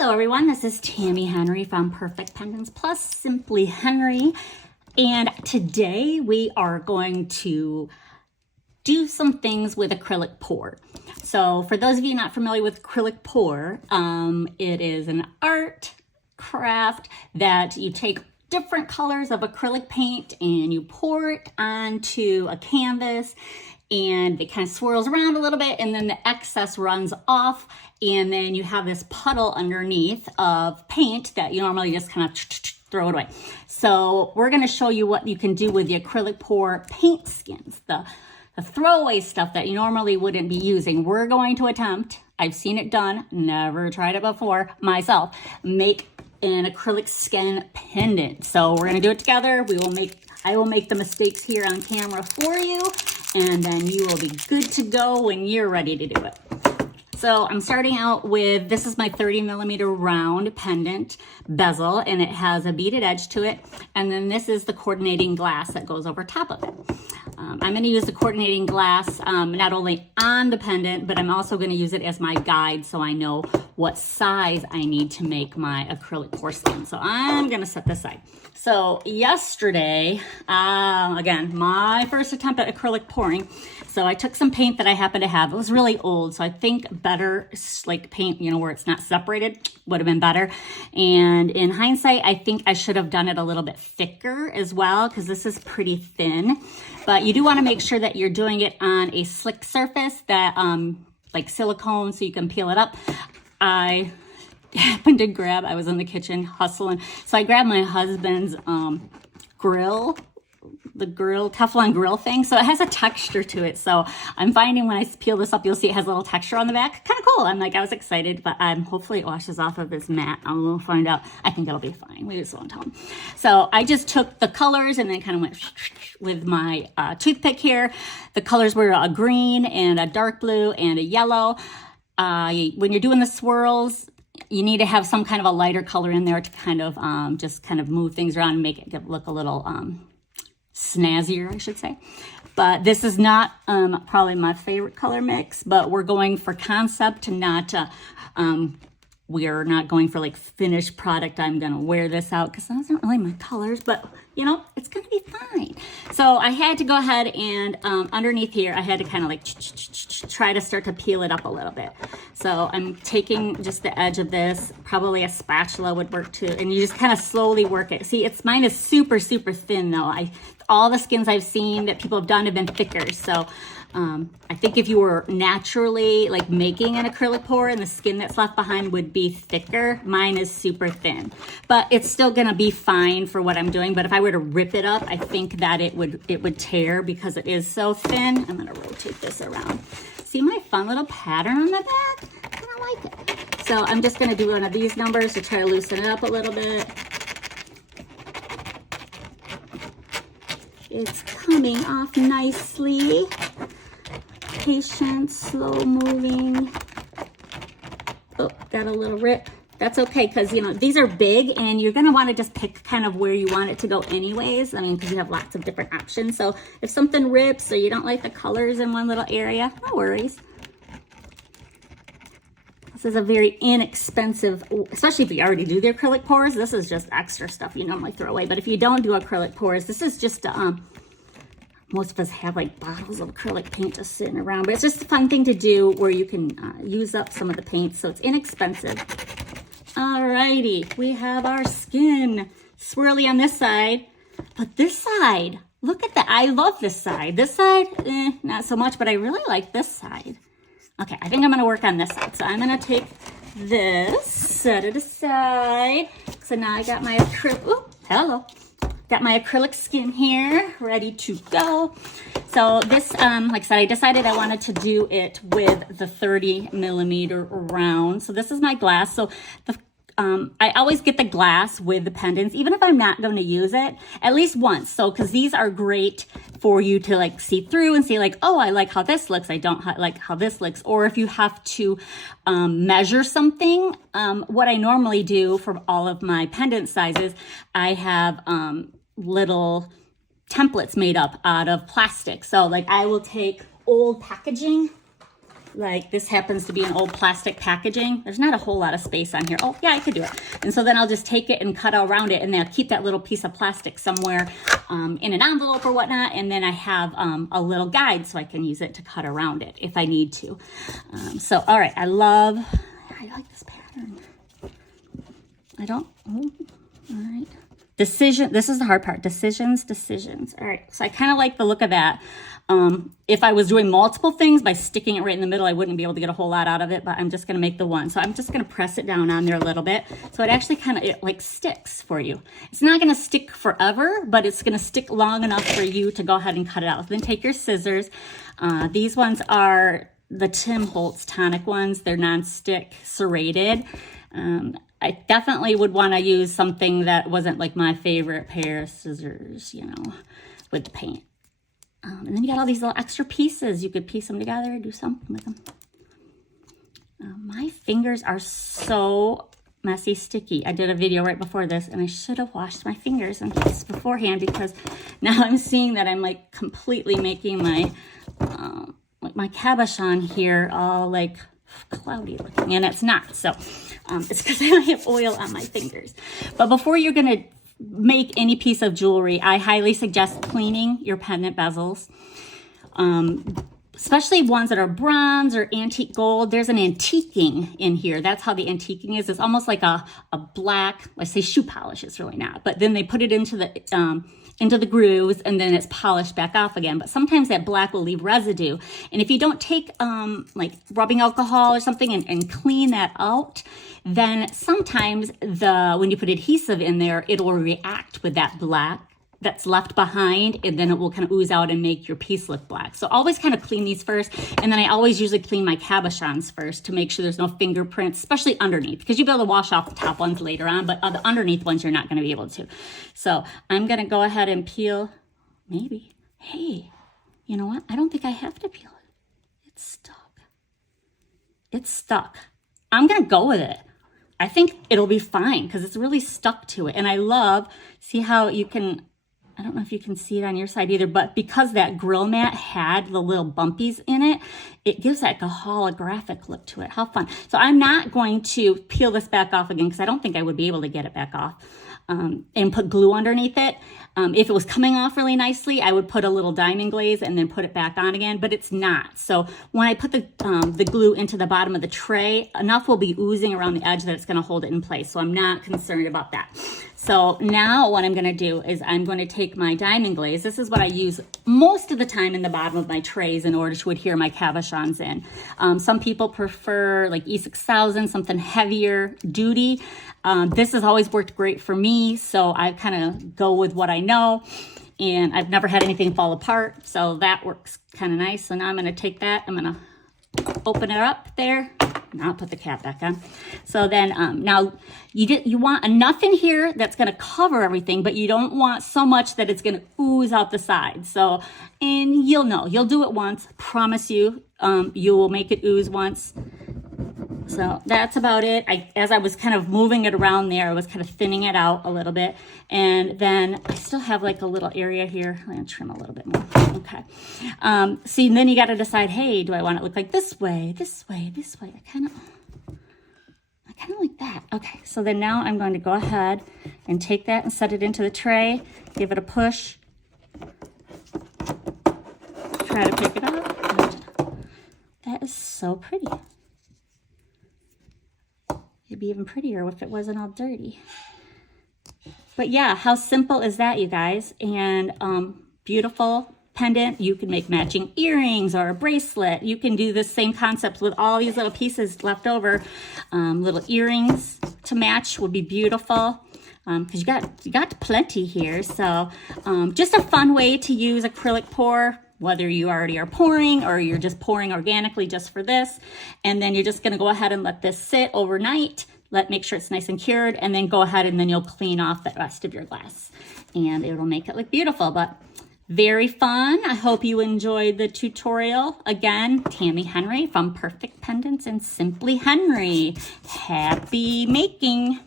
Hello everyone, this is Tammy Henry from Perfect Pendants Plus, Simply Henry. And today we are going to do some things with acrylic pour. So for those of you not familiar with acrylic pour, it is an art craft that you take different colors of acrylic paint and you pour it onto a canvas, and it kind of swirls around a little bit, and then the excess runs off, and then you have this puddle underneath of paint that you normally just kind of throw it away. So we're going to show you what you can do with the acrylic pour paint skins, the throwaway stuff that you normally wouldn't be using. We're going to attempt, I've seen it done, never tried it before myself, make an acrylic skin pendant. So we're going to do it together. I will make the mistakes here on camera for you, and then you will be good to go when you're ready to do it. So I'm starting out with, this is my 30mm round pendant bezel, and it has a beaded edge to it. And then this is the coordinating glass that goes over top of it. I'm going to use the coordinating glass not only on the pendant, but I'm also going to use it as my guide so I know what size I need to make my acrylic pour skin. So I'm going to set this aside. So yesterday, again, my first attempt at acrylic pouring. So I took some paint that I happen to have. It was really old, so I think better like paint, where it's not separated would have been better. And in hindsight, I think I should have done it a little bit thicker as well, because this is pretty thin. But you do want to make sure that you're doing it on a slick surface that like silicone, so you can peel it up. I happened to grab, I was in the kitchen hustling, so I grabbed my husband's grill, the Teflon grill thing. So it has a texture to it. So I'm finding when I peel this up, you'll see it has a little texture on the back. Kind of cool. I was excited, but hopefully it washes off of this mat. We'll find out. I think it'll be fine. We just won't tell them. So I just took the colors and then kind of went with my toothpick here. The colors were a green and a dark blue and a yellow. When you're doing the swirls, you need to have some kind of a lighter color in there to kind of just kind of move things around and make it look a little snazzier, I should say. But this is not probably my favorite color mix, but we're going for concept, not we're not going for like finished product. I'm gonna wear this out because those aren't really my colors, but it's gonna be fine. So I had to go ahead and underneath here, I had to kind of like try to start to peel it up a little bit. So I'm taking just the edge of this, probably a spatula would work too, and you just kind of slowly work it. See, mine is super, super thin though. All the skins I've seen that people have done have been thicker. So I think if you were naturally like making an acrylic pour and the skin that's left behind would be thicker, mine is super thin. But it's still gonna be fine for what I'm doing. But if I were to rip it up, I think that it would tear because it is so thin. I'm gonna rotate this around. See my fun little pattern on the back? I kind of like it. So I'm just gonna do one of these numbers to try to loosen it up a little bit. It's coming off nicely. Patient, slow moving. Oh, got a little rip. That's okay, because these are big and you're gonna want to just pick kind of where you want it to go anyways. Because you have lots of different options. So if something rips or you don't like the colors in one little area, no worries. This is a very inexpensive, especially if you already do the acrylic pours. This is just extra stuff you normally throw away. But if you don't do acrylic pours, this is just, most of us have like bottles of acrylic paint just sitting around. But it's just a fun thing to do where you can use up some of the paint. So it's inexpensive. Alrighty, we have our skin. Swirly on this side. But this side, look at that. I love this side. This side, not so much, but I really like this side. Okay, I think I'm gonna work on this side. So I'm gonna take this, set it aside. So now I got my got my acrylic skin here, ready to go. So this, like I said, I decided I wanted to do it with the 30mm round. So this is my glass. So I always get the glass with the pendants, even if I'm not going to use it, at least once. So, because these are great for you to like see through and see like, oh, I like how this looks. I don't like how this looks. Or if you have to measure something, what I normally do for all of my pendant sizes, I have little templates made up out of plastic. So like I will take old packaging like this happens to be an old plastic packaging. There's not a whole lot of space on here. Oh yeah, I could do it. And so then I'll just take it and cut around it, and then I'll keep that little piece of plastic somewhere in an envelope or whatnot. And then I have a little guide so I can use it to cut around it if I need to. So, all right, I like this pattern. All right. Decision, this is the hard part. Decisions. All right, so I kind of like the look of that. If I was doing multiple things by sticking it right in the middle, I wouldn't be able to get a whole lot out of it, but I'm just gonna make the one. So I'm just gonna press it down on there a little bit. So it actually it like sticks for you. It's not gonna stick forever, but it's gonna stick long enough for you to go ahead and cut it out. So then take your scissors. These ones are the Tim Holtz tonic ones. They're non-stick serrated. I definitely would want to use something that wasn't like my favorite pair of scissors, you know, with the paint. And then you got all these little extra pieces. You could piece them together, do something with them. My fingers are so messy, sticky. I did a video right before this, and I should have washed my fingers and this beforehand, because now I'm seeing that I'm like completely making my my cabochon here all like cloudy looking, and it's not. So it's because I have oil on my fingers. But before you're gonna make any piece of jewelry, I highly suggest cleaning your pendant bezels, especially ones that are bronze or antique gold. There's an antiquing in here. That's how the antiquing is. It's almost like a black, let's say shoe polish. It's really not, but then they put it into the grooves, and then it's polished back off again. But sometimes that black will leave residue. And if you don't take like rubbing alcohol or something and clean that out, then sometimes when you put adhesive in there, it will react with that black that's left behind, and then it will kind of ooze out and make your piece look black. So always kind of clean these first, and then I always usually clean my cabochons first to make sure there's no fingerprints, especially underneath, because you'll be able to wash off the top ones later on, but the underneath ones you're not going to be able to. So I'm going to go ahead and peel, maybe. Hey, you know what? I don't think I have to peel it. It's stuck. It's stuck. I'm going to go with it. I think it'll be fine because it's really stuck to it. And I love, see how you can, I don't know if you can see it on your side either, but because that grill mat had the little bumpies in it, it gives like a holographic look to it. How fun. So I'm not going to peel this back off again because I don't think I would be able to get it back off, and put glue underneath it. If it was coming off really nicely, I would put a little diamond glaze and then put it back on again, but it's not. So when I put the glue into the bottom of the tray, enough will be oozing around the edge that it's gonna hold it in place. So I'm not concerned about that. So now what I'm gonna do is I'm gonna take my diamond glaze. This is what I use most of the time in the bottom of my trays in order to adhere my cabochons in. Some people prefer like E6000, something heavier duty. This has always worked great for me, so I kind of go with what I know, and I've never had anything fall apart, so that works kind of nice. So now I'm going to take that, I'm going to open it up there. Now I'll put the cap back on. So then now you want enough in here that's going to cover everything, but you don't want so much that it's going to ooze out the sides. So, and you'll know, you'll do it once, promise you, you will make it ooze once. So that's about it. As I was kind of moving it around there, I was kind of thinning it out a little bit. And then I still have like a little area here. I'm going to trim a little bit more. Okay. See, and then you got to decide, hey, do I want it to look like this way, this way, this way? I kind of like that. Okay. So then now I'm going to go ahead and take that and set it into the tray. Give it a push. Try to pick it up. That is so pretty. It'd be even prettier if it wasn't all dirty. But yeah, how simple is that, you guys? And beautiful pendant. You can make matching earrings or a bracelet. You can do the same concept with all these little pieces left over. Little earrings to match would be beautiful. Because you got plenty here. So just a fun way to use acrylic pour, whether you already are pouring or you're just pouring organically just for this. And then you're just gonna go ahead and let this sit overnight, make sure it's nice and cured, and then go ahead and then you'll clean off the rest of your glass. And it'll make it look beautiful, but very fun. I hope you enjoyed the tutorial. Again, Tammy Henry from Perfect Pendants and Simply Henry. Happy making.